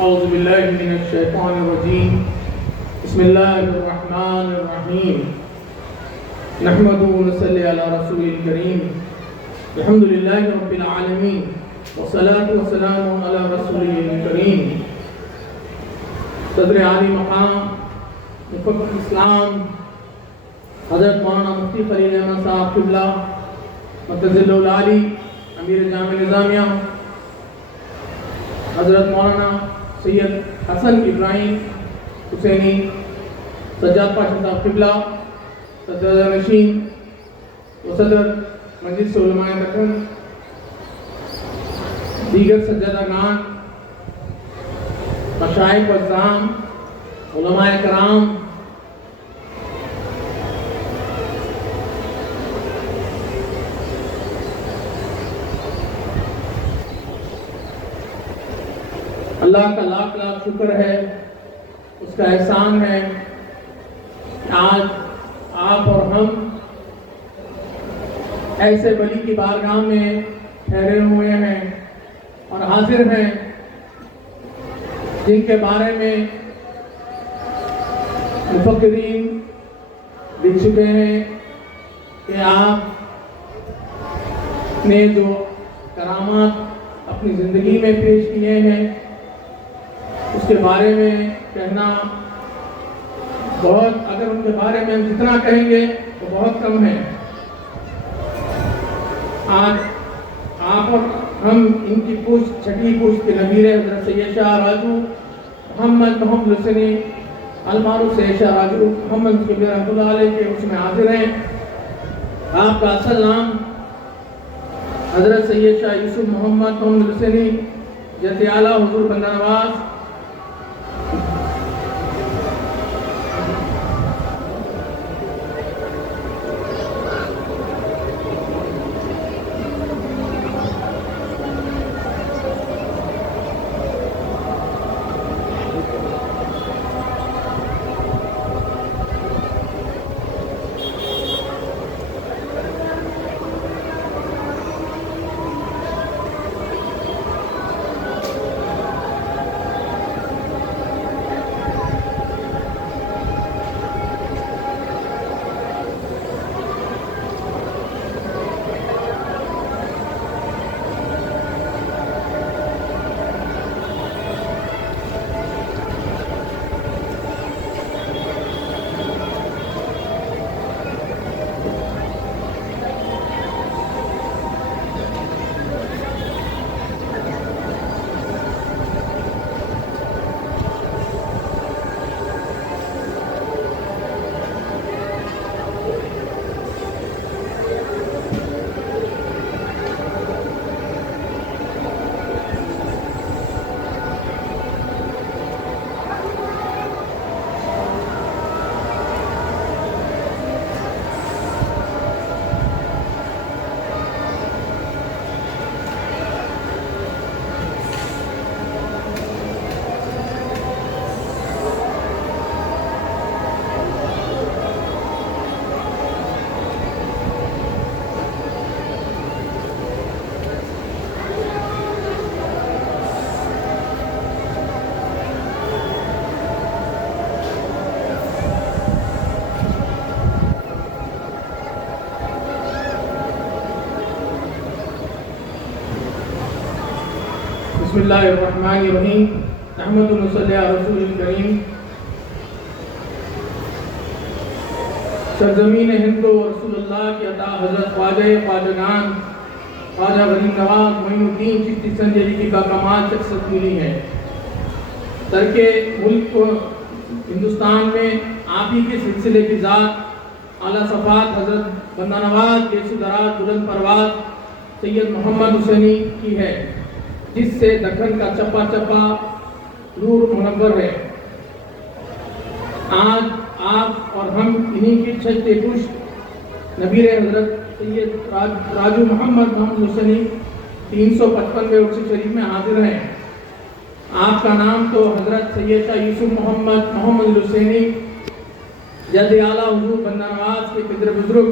اعوذ باللہ من الشیطان الرجیم بسم اللہ الرحمن الرحیم نحمده ونصلی علی رسول الکریم الحمدللہ رب العالمین والصلاة والسلام علی رسول الکریم صدر عالی مقام مفکر اسلام حضرت مولانا مفتی خلیل احمد صاحب قبلہ متظل العالی امیر جامع نظامیہ حضرت مولانا سید حسن ابراہیم حسینی سجاد پاشا صاحب قبلہ صدر نشین و صدر مجلس علماء دکن دیگر سجادگان مشائخ و اعظام علماء کرام اللہ کا لاکھ لاکھ شکر ہے، اس کا احسان ہے کہ آج آپ اور ہم ایسے ولی کی بارگاہ میں ٹھہرے ہوئے ہیں اور حاضر ہیں جن کے بارے میں مفکرین لکھ چکے ہیں کہ آپ نے جو کرامات اپنی زندگی میں پیش کیے ہیں اس کے بارے میں کہنا بہت، اگر ان کے بارے میں ہم جتنا کہیں گے تو بہت کم ہے۔ آج آپ اور ہم ان کی چھٹی پوشت کے نبیر حضرت سید شاہ راجو محمد حسینی المعروف سید شاہ راجو محمد قبلہ رحمۃ اللہ علیہ کے اس میں حاضر ہیں۔ آپ کا اصل نام حضرت سید شاہ یوسف محمد حسینی جد اعلیٰ حضور بندہ نواز بسم اللہ الرحمن الرحیم نحمد ونصلی علی رسول الکریم سرزمین ہند و رسول اللہ کی عطا حضرت خواجگان خواجہ غریب نواز معین الدین چشتی سنجری کی کا کمال شخصیت ملی ہے۔ ترکے ملک کو ہندوستان میں آپ ہی کے سلسلے کی ذات اعلیٰ صفات حضرت بندہ نواز کے دراز بلند پرواز سید محمد حسینی کی ہے، جس سے دکن کا چپا چپا نور منور ہے۔ آج آپ اور ہم انہی کی چھٹے پشت نبیر حضرت سید راجو محمد حسینی 355 عرص شریف میں حاضر ہیں۔ آپ کا نام تو حضرت سید شاہ یوسف محمد حسینی جد اعلیٰ حضور بندہ نواز کے پدر بزرگ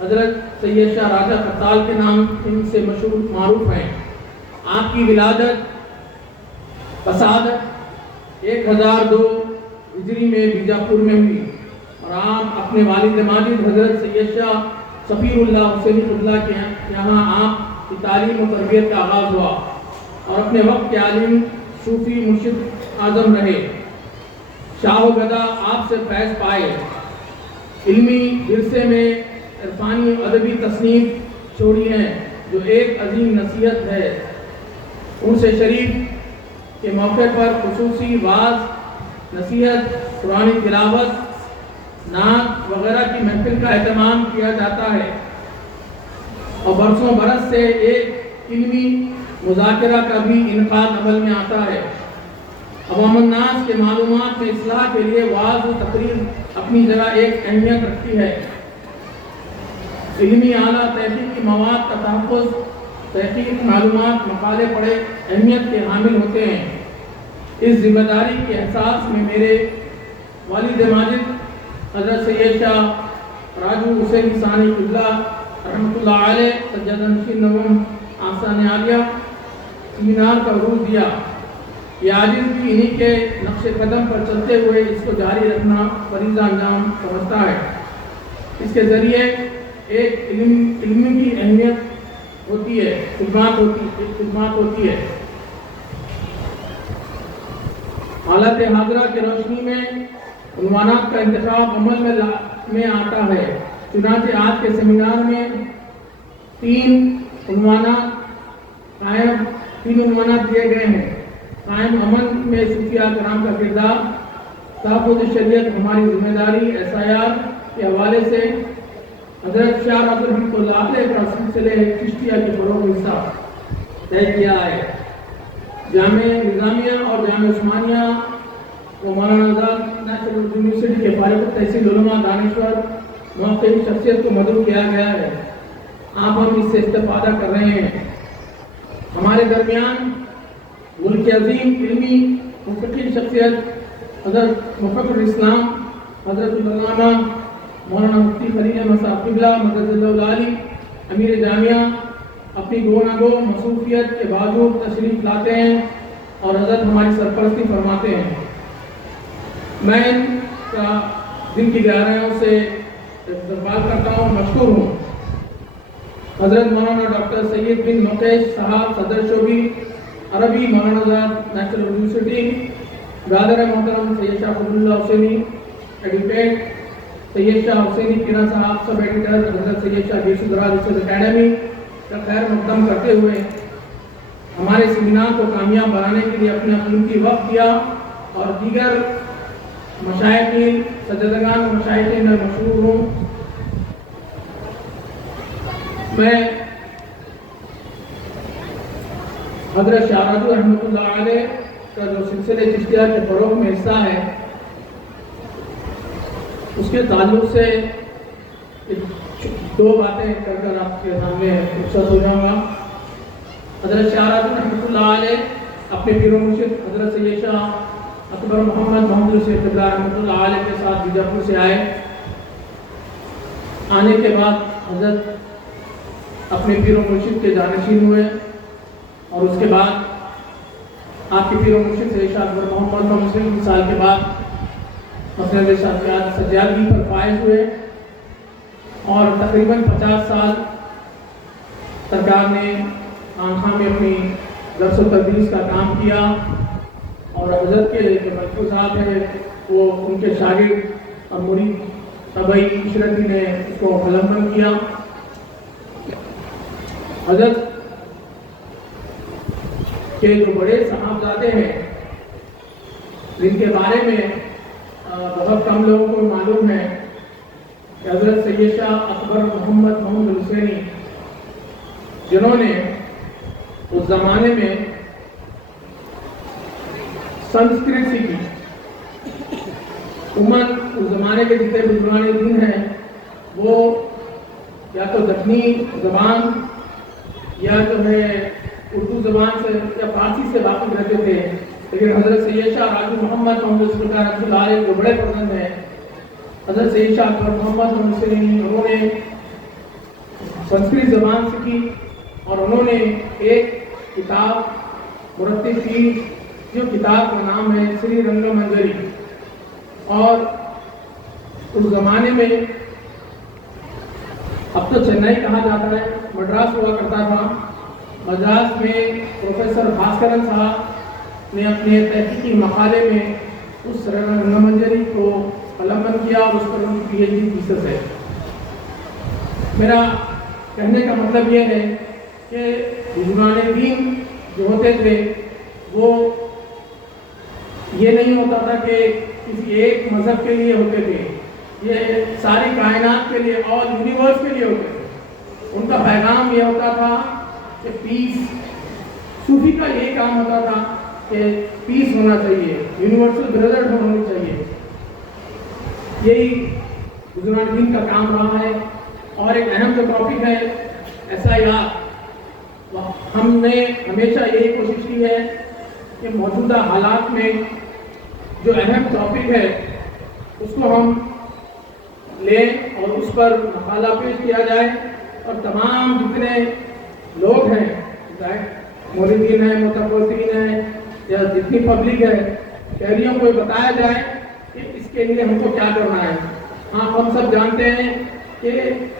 حضرت سید شاہ راجہ خطال کے نام ان سے مشہور معروف ہیں۔ آپ کی ولادت، فسادت، 1002 ہجری میں بیجاپور میں ہوئی اور آپ اپنے والد ماجد حضرت سید شاہ صفیر اللہ حسینی قبلہ کے یہاں آپ کی تعلیم و تربیت کا آغاز ہوا اور اپنے وقت کے عالم صوفی مرشد اعظم رہے۔ شاہ و گدا آپ سے فیض پائے، علمی ورثے میں عرفانی و ادبی تصنیف چھوڑی ہیں جو ایک عظیم نصیحت ہے۔ ان سے شریف کے موقع پر خصوصی واعظ، نصیحت، قرآن تلاوت، نعت وغیرہ کی محفل کا اہتمام کیا جاتا ہے اور برسوں برس سے ایک علمی مذاکرہ کا بھی انعقاد عمل میں آتا ہے۔ عوام الناس کے معلومات میں اصلاح کے لیے واعظ و تقریر اپنی جگہ ایک اہمیت رکھتی ہے۔ علمی اعلیٰ تحقیقی مواد کا تحفظ، تحقیق، معلومات، مقالے پڑھے اہمیت کے حامل ہوتے ہیں۔ اس ذمہ داری کے احساس میں میرے والد ماجد حضرت سید شاہ راجو حسین ثانی قبلہ رحمۃ اللہ علیہ سجادہ نشین نوم آستانِ عالیہ سیمینار کا عروج دیا۔ یہ عاجز بھی انہی کے نقش قدم پر چلتے ہوئے اس کو جاری رکھنا فریضہ انجام سمجھتا ہے۔ اس کے ذریعے ایک علم کی اہمیت ہوتی ہے، خدمات ہوتی ہے۔ حالت حاضرہ کی روشنی میں عنوانات کا انتخاب عمل میں آتا ہے۔ چنانچہ آج کے سیمینار میں تین عنوانات دیے گئے ہیں۔ قائم امن میں صوفیاء کرام کا کردار، تحفظ شریعت ہماری ذمہ داری، SIR کے حوالے سے حضرت شاہ راجو رحمۃ اللہ علیہ کا سلسلے چشتیہ کے فروغ حصہ طے کیا ہے۔ جامعہ نظامیہ اور جامعہ عثمانیہ و مولانا آزاد نیشنل یونیورسٹی کے فارغ التحصیل علماء دانشور موقعی شخصیت کو مدعو کیا گیا ہے۔ ہم اس سے استفادہ کر رہے ہیں۔ ہمارے درمیان ملک عظیم علمی مفقر شخصیت حضرت مفکر اسلام حضرت العلامہ مولانا مفتی خلیل احمد صاحب قبلہ مدد اللہ علی امیر جامعہ اپنی گو نہ گو مصروفیت کے باوجود تشریف لاتے ہیں اور حضرت ہماری سرپرستی فرماتے ہیں۔ میں ان کا دل کی گہرائیوں سے استقبال کرتا ہوں، مشکور ہوں۔ حضرت مولانا ڈاکٹر سید بن مقیش صاحب صدر شعبہ عربی مولانا آزاد نیشنل یونیورسٹی، برادر محترم سید شاہ فضل اللہ حسینی ایڈوکیٹ، سید شاہ حسینی پیرا صاحب سب ایڈیٹر، حضرت سید شاہ بیسو دراز ریسرچ اکیڈمی کا خیر مقدم کرتے ہوئے ہمارے سیمینار کو کامیاب بنانے کے لیے اپنا قیمتی وقت دیا اور دیگر مشائخین، سجدگان و مشائخین مشہور ہوں۔ میں حضرت شاہ راجو رحمۃ اللہ علیہ کا جو سلسلے چشتیہ کے فروغ میں حصہ ہے اس کے تعلق سے دو باتیں کر کر آپ کے سامنے رخصت ہو جاؤں گا۔ حضرت شاہ راجو رحمۃ اللہ علیہ اپنے پیر و مرشد حضرت سید شاہ اکبر محمد حسین قبلہ رحمۃ اللہ علیہ کے ساتھ بیجاپور سے آئے۔ آنے کے بعد حضرت اپنے پیر و مرشد کے جانشین ہوئے اور اس کے بعد آپ کے پیر و مرشد سید شاہ اکبر محمد 20 سال کے بعد مسند سجادگی پر فائز ہوئے اور تقریباً 50 سال سرکار نے خانقاہ میں اپنی درس و تدریس کا کام کیا اور حضرت کے جو ملفوظات ہیں وہ ان کے شاگرد اور مرید طبعی عشرتی نے اس کو قلمبند کیا۔ حضرت کے جو بڑے صاحبزادے ہیں جن کے بارے میں بہت کم لوگوں کو معلوم ہے کہ حضرت سید شاہ اکبر محمد حسینی جنہوں نے اس زمانے میں سنسکرت سیکھی، اس زمانے کے جتنے بزرگان دین ہیں وہ یا تو دکنی زبان یا جو ہے اردو زبان سے یا فارسی سے واقف رہتے تھے، لیکن حضرت سید شاہ راجو محمد رحمۃ اللہ علیہ جو بڑے پسند ہیں، حضرت سید شاہ اکبر محمد حسینی، انہوں نے سنسکرت زبان سیکھی اور انہوں نے ایک کتاب مرتب کی جو کتاب کا نام ہے سری رنگ منجری، اور اس زمانے میں اب تو چنئی کہا جاتا ہے، مدراس ہوا کرتا تھا، مدراس میں پروفیسر بھاسکرن صاحب نے اپنے تحقیقی مقالے میں اس رنگ منجری کو قلم بند کیا اور اس پر ان کی پی ایچ ڈی تھیسس ہے۔ میرا کہنے کا مطلب یہ ہے کہ بزرگان دین جو ہوتے تھے وہ یہ نہیں ہوتا تھا کہ کسی ایک مذہب کے لیے ہوتے تھے، یہ ساری کائنات کے لیے اور یونیورس کے لیے ہوتے تھے۔ ان کا پیغام یہ ہوتا تھا کہ پیس، صوفی کا یہ کام ہوتا تھا کہ پیس ہونا چاہیے، یونیورسل بردرہڈ ہونی چاہیے، یہی بزرگان دین کا کام رہا ہے۔ اور ایک اہم جو ٹاپک ہے SIR، ہم نے ہمیشہ یہی کوشش کی ہے کہ موجودہ حالات میں جو اہم ٹاپک ہے اس کو ہم لیں اور اس پر مقالہ پیش کیا جائے، اور تمام جتنے لوگ ہیں، چاہے موردین ہیں، متفقین ہیں، یا جتنی پبلک ہے، شہریوں کو بتایا جائے کہ اس کے لیے ہم کو کیا کرنا ہے۔ ہاں، ہم سب جانتے ہیں کہ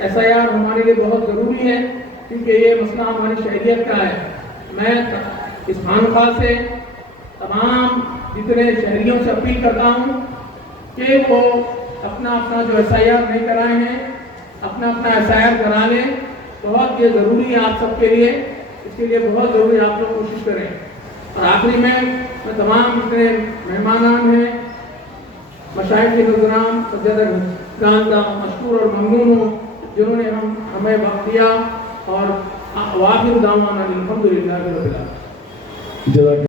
SIR ہمارے لیے بہت ضروری ہے، کیونکہ یہ مسئلہ ہماری شہریت کا ہے۔ میں اس خانقاہ سے تمام جتنے شہریوں سے اپیل کرتا ہوں کہ وہ اپنا جو SIR نہیں کرائے ہیں، اپنا SIR کرا لیں۔ بہت یہ ضروری ہے آپ سب کے لیے، اس کے لیے بہت ضروری ہے آپ لوگ کوشش کریں۔ اور آخری میں تمام جتنے مہمانان ہیں، مشائخ کے نظران سجادہ گاندہ مشکور اور ممنون ہوں جنہوں نے ہمیں وقت دیا، اور واخر دعوانا الحمدللہ رب العالمین۔